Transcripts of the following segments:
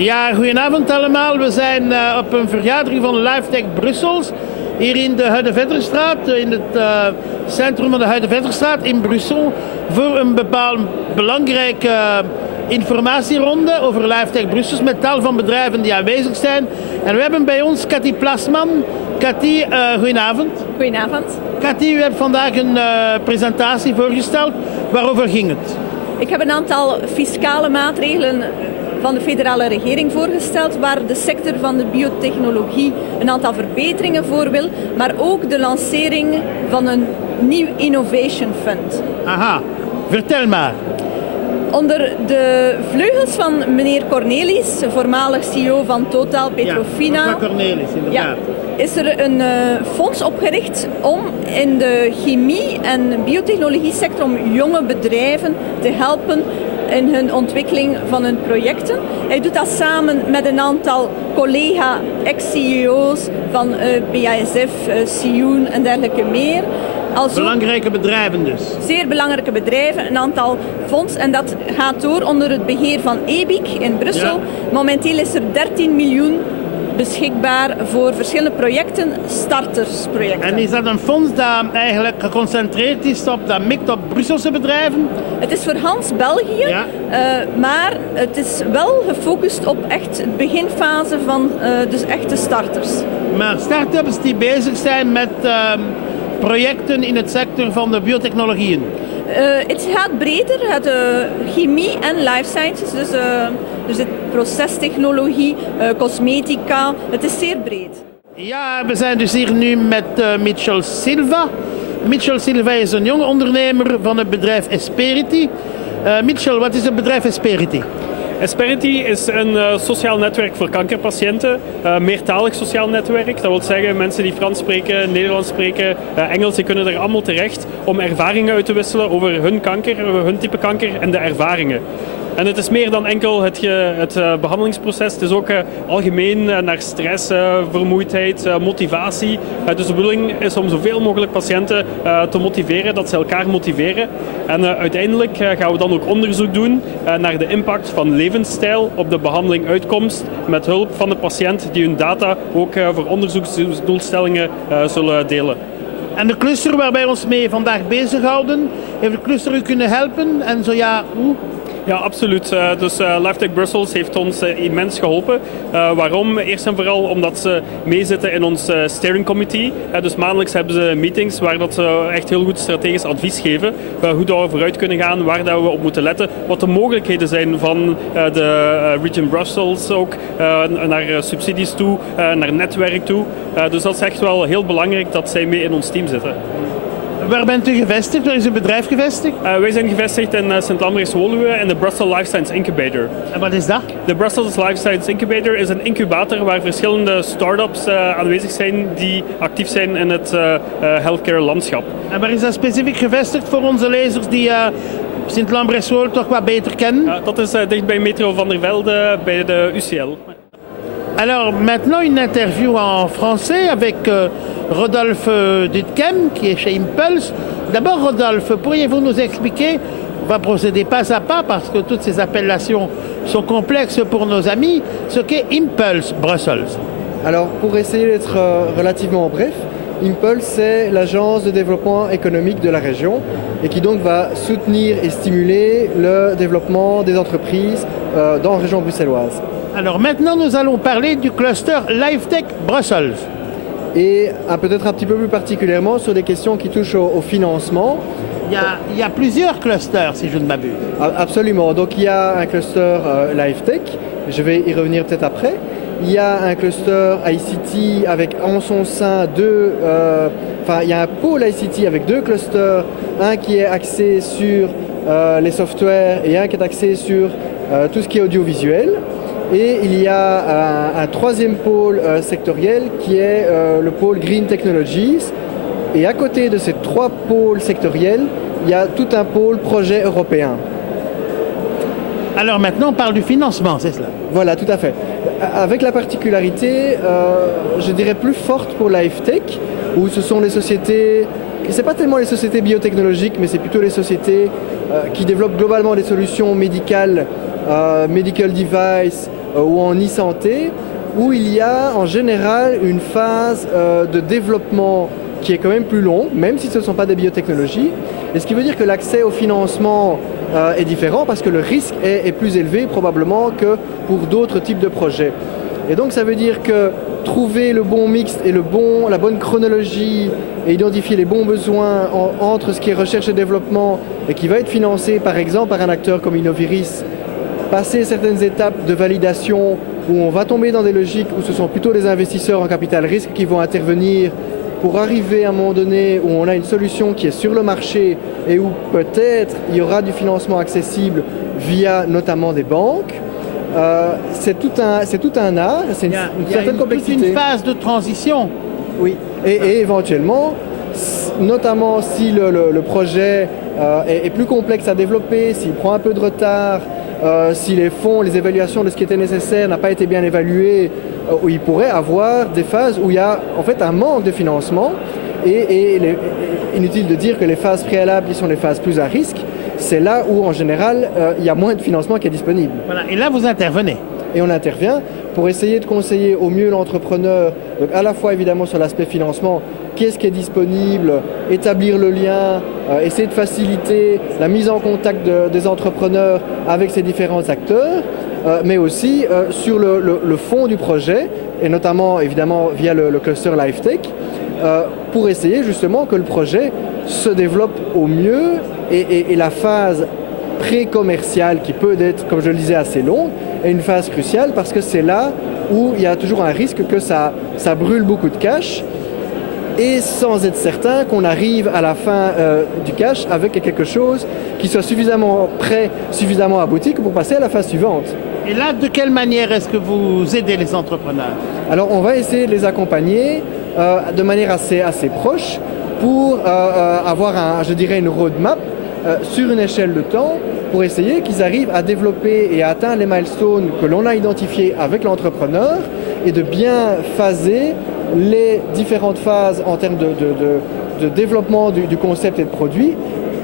Ja, goedenavond allemaal. We zijn op een vergadering van LifeTech Brussels. Hier in de Huidevetterstraat, in het centrum van de Huidevetterstraat in Brussel. Voor een bepaald belangrijke informatieronde over LifeTech Brussels met tal van bedrijven die aanwezig zijn. En we hebben bij ons Cathy Plasman. Cathy, goedenavond. Goedenavond. Cathy, u hebt vandaag een presentatie voorgesteld. Waarover ging het? Ik heb een aantal fiscale maatregelen van de federale regering voorgesteld, waar de sector van de biotechnologie een aantal verbeteringen voor wil, maar ook de lancering van een nieuw Innovation Fund. Aha, vertel maar. Onder de vleugels van meneer Cornelis, voormalig CEO van Total Petrofina, ja, Cornelis, inderdaad. Is er een fonds opgericht om in de chemie- en biotechnologie sector om jonge bedrijven te helpen in hun ontwikkeling van hun projecten. Hij doet dat samen met een aantal collega-ex-CEO's van BASF, Sioen en dergelijke meer. Belangrijke bedrijven dus. Zeer belangrijke bedrijven, een aantal fondsen. En dat gaat door onder het beheer van EBIC in Brussel. Ja. Momenteel is er 13 miljoen beschikbaar voor verschillende projecten, startersprojecten. En is dat een fonds dat eigenlijk geconcentreerd is dat mikt op Brusselse bedrijven? Het is voor Hans België, ja. Maar het is wel gefocust op echt de beginfase van dus echte starters. Maar start-ups die bezig zijn met projecten in het sector van de biotechnologieën? Het gaat breder, het chemie en life sciences, dus het procestechnologie, cosmetica, het is zeer breed. Ja, we zijn dus hier nu met Mitchell Silva. Mitchell Silva is een jonge ondernemer van het bedrijf Esperity. Mitchell, wat is het bedrijf Esperity? Esperity is een sociaal netwerk voor kankerpatiënten, meertalig sociaal netwerk. Dat wil zeggen mensen die Frans spreken, Nederlands spreken, Engels, die kunnen er allemaal terecht om ervaringen uit te wisselen over hun kanker, over hun type kanker en de ervaringen. En het is meer dan enkel het behandelingsproces. Het is ook algemeen naar stress, vermoeidheid, motivatie. Dus de bedoeling is om zoveel mogelijk patiënten te motiveren, dat ze elkaar motiveren. En uiteindelijk gaan we dan ook onderzoek doen naar de impact van levensstijl op de behandeling-uitkomst met hulp van de patiënt die hun data ook voor onderzoeksdoelstellingen zullen delen. En de cluster waar wij ons mee vandaag bezighouden, heeft de cluster u kunnen helpen? En zo ja, hoe? Ja, absoluut. Dus LifeTech Brussels heeft ons immens geholpen. Waarom? Eerst en vooral omdat ze meezitten in ons steering committee. Dus maandelijks hebben ze meetings waar dat ze echt heel goed strategisch advies geven. Hoe dat we vooruit kunnen gaan, waar dat we op moeten letten. Wat de mogelijkheden zijn van de Region Brussels ook. Naar subsidies toe, naar netwerk toe. Dus dat is echt wel heel belangrijk dat zij mee in ons team zitten. Waar bent u gevestigd? Waar is uw bedrijf gevestigd? Wij zijn gevestigd in Sint-Lambrechts-Woluwe in de Brussels Life Science Incubator. En wat is dat? De Brussels Life Science Incubator is een incubator waar verschillende start-ups aanwezig zijn die actief zijn in het healthcare landschap. En waar is dat specifiek gevestigd voor onze lezers die Sint-Lambrechts-Woluwe toch wat beter kennen? Dat is dicht bij Metro van der Velde bij de UCL. Alors maintenant une interview en français avec Rodolphe Dutkem qui est chez Impulse. D'abord Rodolphe, pourriez-vous nous expliquer, on va procéder pas à pas parce que toutes ces appellations sont complexes pour nos amis, ce qu'est Impulse Brussels? Alors pour essayer d'être relativement bref, Impulse c'est l'agence de développement économique de la région et qui donc va soutenir et stimuler le développement des entreprises dans la région bruxelloise. Alors maintenant, nous allons parler du cluster LifeTech Brussels. Et peut-être un petit peu plus particulièrement sur des questions qui touchent au financement. Il y a plusieurs clusters, si je ne m'abuse. Absolument. Donc il y a un cluster LifeTech, je vais y revenir peut-être après. Il y a un cluster ICT avec en son sein il y a un pôle ICT avec deux clusters, un qui est axé sur les softwares et un qui est axé sur tout ce qui est audiovisuel. Et il y a un troisième pôle sectoriel qui est le pôle Green Technologies. Et à côté de ces trois pôles sectoriels, il y a tout un pôle projet européen. Alors maintenant, on parle du financement, c'est cela? Voilà, tout à fait. Avec la particularité, je dirais plus forte pour LifeTech, où ce sont les sociétés, c'est pas tellement les sociétés biotechnologiques, mais c'est plutôt les sociétés qui développent globalement des solutions médicales, medical device, ou en e-santé, où il y a en général une phase de développement qui est quand même plus longue, même si ce ne sont pas des biotechnologies. Et ce qui veut dire que l'accès au financement est différent parce que le risque est plus élevé probablement que pour d'autres types de projets. Et donc ça veut dire que trouver le bon mix et la bonne chronologie et identifier les bons besoins entre ce qui est recherche et développement et qui va être financé par exemple par un acteur comme Innoviris, passer certaines étapes de validation où on va tomber dans des logiques où ce sont plutôt des investisseurs en capital risque qui vont intervenir pour arriver à un moment donné où on a une solution qui est sur le marché et où peut-être il y aura du financement accessible via notamment des banques. C'est tout un art, c'est une certaine complexité. Toute une phase de transition. Oui, et éventuellement, notamment si le projet est plus complexe à développer, s'il prend un peu de retard, si les fonds, les évaluations de ce qui était nécessaire n'a pas été bien évalué, où il pourrait avoir des phases où il y a en fait un manque de financement inutile de dire que les phases préalables qui sont les phases plus à risque, c'est là où en général il y a moins de financement qui est disponible. Voilà. Et là vous intervenez. Et on intervient pour essayer de conseiller au mieux l'entrepreneur, donc à la fois évidemment sur l'aspect financement, qu'est-ce qui est disponible, établir le lien, essayer de faciliter la mise en contact des entrepreneurs avec ces différents acteurs, mais aussi sur le fond du projet, et notamment évidemment via le cluster LifeTech, pour essayer justement que le projet se développe au mieux et la phase pré-commerciale qui peut être, comme je le disais, assez longue, est une phase cruciale parce que c'est là où il y a toujours un risque que ça brûle beaucoup de cash et sans être certain qu'on arrive à la fin du cash avec quelque chose qui soit suffisamment prêt, suffisamment abouti pour passer à la phase suivante. Et là, de quelle manière est-ce que vous aidez les entrepreneurs? Alors, on va essayer de les accompagner de manière assez proche pour avoir, une roadmap sur une échelle de temps pour essayer qu'ils arrivent à développer et à atteindre les milestones que l'on a identifiés avec l'entrepreneur et de bien phaser les différentes phases en termes de développement du concept et de produit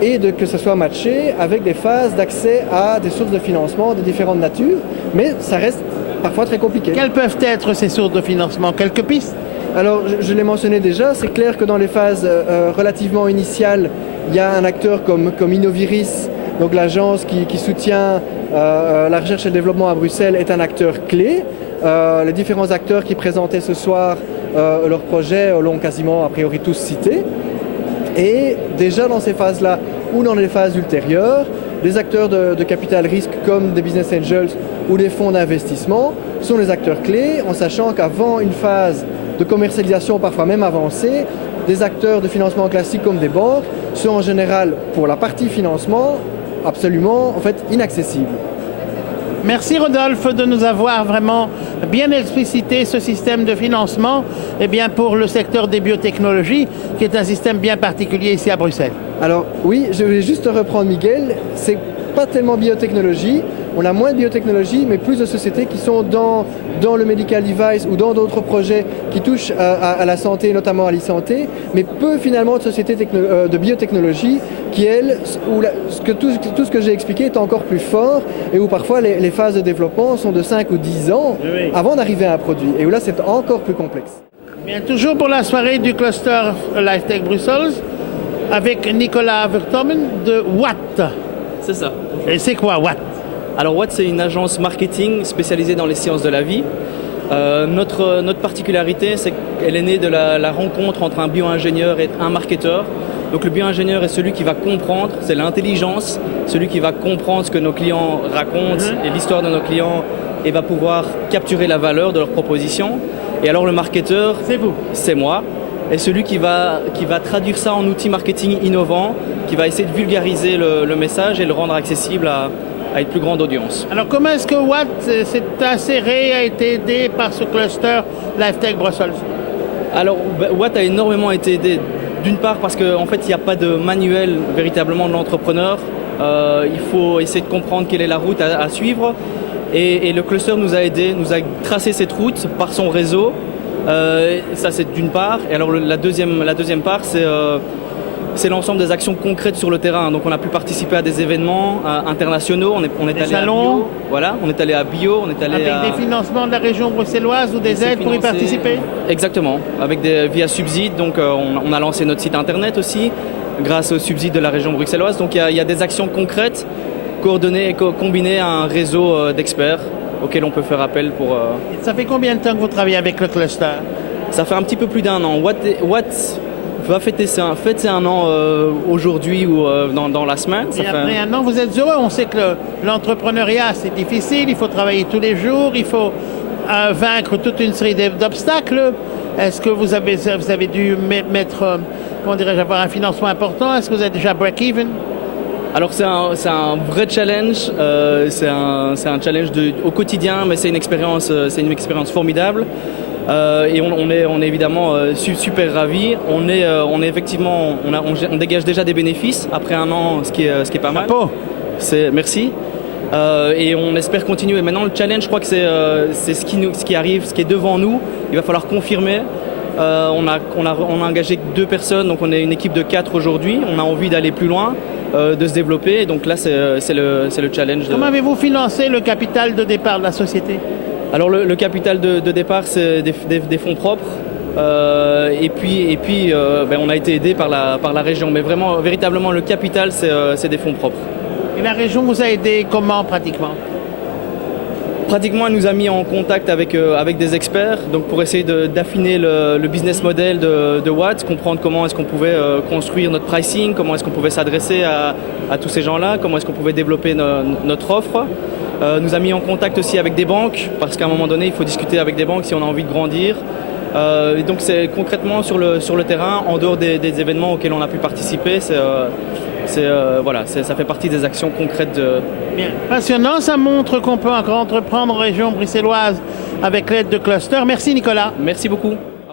et que ce soit matché avec des phases d'accès à des sources de financement de différentes natures, mais ça reste parfois très compliqué. Quelles peuvent être ces sources de financement? Quelques pistes? Alors, je l'ai mentionné déjà, c'est clair que dans les phases relativement initiales, il y a un acteur comme Innoviris, donc l'agence qui soutient la recherche et le développement à Bruxelles, est un acteur clé. Les différents acteurs qui présentaient ce soir leurs projets l'ont quasiment a priori tous cité. Et déjà dans ces phases-là ou dans les phases ultérieures, des acteurs de capital risque comme des business angels ou des fonds d'investissement sont les acteurs clés, en sachant qu'avant une phase de commercialisation parfois même avancée, des acteurs de financement classiques comme des banques sont en général, pour la partie financement, absolument inaccessibles. Merci Rodolphe de nous avoir vraiment bien explicité ce système de financement pour le secteur des biotechnologies, qui est un système bien particulier ici à Bruxelles. Alors oui, je vais juste reprendre Miguel, c'est pas tellement biotechnologie, on a moins de biotechnologie, mais plus de sociétés qui sont dans le medical device ou dans d'autres projets qui touchent à la santé, notamment à l'e-santé, mais peu finalement de sociétés de biotechnologie qui, elles, tout ce que j'ai expliqué est encore plus fort et où parfois les phases de développement sont de 5 ou 10 ans avant d'arriver à un produit et où là c'est encore plus complexe. Bien, toujours pour la soirée du cluster LifeTech Brussels avec Nicolas Vertommen de Watt. C'est ça. Et c'est quoi Watt? Alors Watt, c'est une agence marketing spécialisée dans les sciences de la vie. Notre particularité, c'est qu'elle est née de la rencontre entre un bio-ingénieur et un marketeur. Donc le bio-ingénieur est celui qui va comprendre, c'est l'intelligence, celui qui va comprendre ce que nos clients racontent et l'histoire de nos clients et va pouvoir capturer la valeur de leur proposition. Et alors le marketeur, c'est vous, c'est moi, est celui qui va traduire ça en outils marketing innovants, qui va essayer de vulgariser le message et le rendre accessible à une plus grande audience. Alors comment est-ce que Watt s'est inséré, a été aidé par ce cluster LifeTech Brussels? Alors Watt a énormément été aidé, d'une part parce qu'en fait il n'y a pas de manuel véritablement de l'entrepreneur, il faut essayer de comprendre quelle est la route à suivre et le cluster nous a aidé, nous a tracé cette route par son réseau, ça c'est d'une part, et alors la deuxième part c'est c'est l'ensemble des actions concrètes sur le terrain. Donc on a pu participer à des événements internationaux, on est allé salons. à Bio, voilà, on est allé à Bio, on est allé Avec des financements de la région bruxelloise ou des aides pour y participer? Exactement, via subsides. Donc on a lancé notre site internet aussi, grâce aux subsides de la région bruxelloise. Donc il y a des actions concrètes, coordonnées et combinées à un réseau d'experts auquel on peut faire appel pour... Ça fait combien de temps que vous travaillez avec le cluster? Ça fait un petit peu plus d'1 an. Watt va fêter ses un an aujourd'hui ou dans la semaine. Et après un an, vous êtes heureux. On sait que l'entrepreneuriat, c'est difficile. Il faut travailler tous les jours. Il faut vaincre toute une série d'obstacles. Est-ce que vous avez dû mettre, comment dirais-je, avoir un financement important? Est-ce que vous êtes déjà break-even? Alors c'est un vrai challenge. C'est un challenge au quotidien, mais c'est une expérience formidable. Et on est évidemment super ravis. On dégage déjà des bénéfices après un an, ce qui est pas mal. Merci. Et on espère continuer. Maintenant, le challenge, je crois que c'est ce qui arrive, ce qui est devant nous. Il va falloir confirmer. On a engagé 2 personnes, donc on est une équipe de 4 aujourd'hui. On a envie d'aller plus loin, de se développer. Donc là, c'est le challenge. Comment avez-vous financé le capital de départ de la société? Alors le capital de départ, c'est des fonds propres. Et puis on a été aidé par la région. Mais véritablement, le capital, c'est des fonds propres. Et la région vous a aidé comment pratiquement? Pratiquement, elle nous a mis en contact avec des experts, donc pour essayer d'affiner le business model de Watt, comprendre comment est-ce qu'on pouvait construire notre pricing, comment est-ce qu'on pouvait s'adresser à tous ces gens-là, comment est-ce qu'on pouvait développer notre offre. Nous a mis en contact aussi avec des banques, parce qu'à un moment donné, il faut discuter avec des banques si on a envie de grandir. Et donc c'est concrètement sur le terrain, en dehors des événements auxquels on a pu participer, ça fait partie des actions concrètes. Bien. Passionnant, ça montre qu'on peut encore entreprendre en région bruxelloise avec l'aide de Cluster. Merci Nicolas. Merci beaucoup.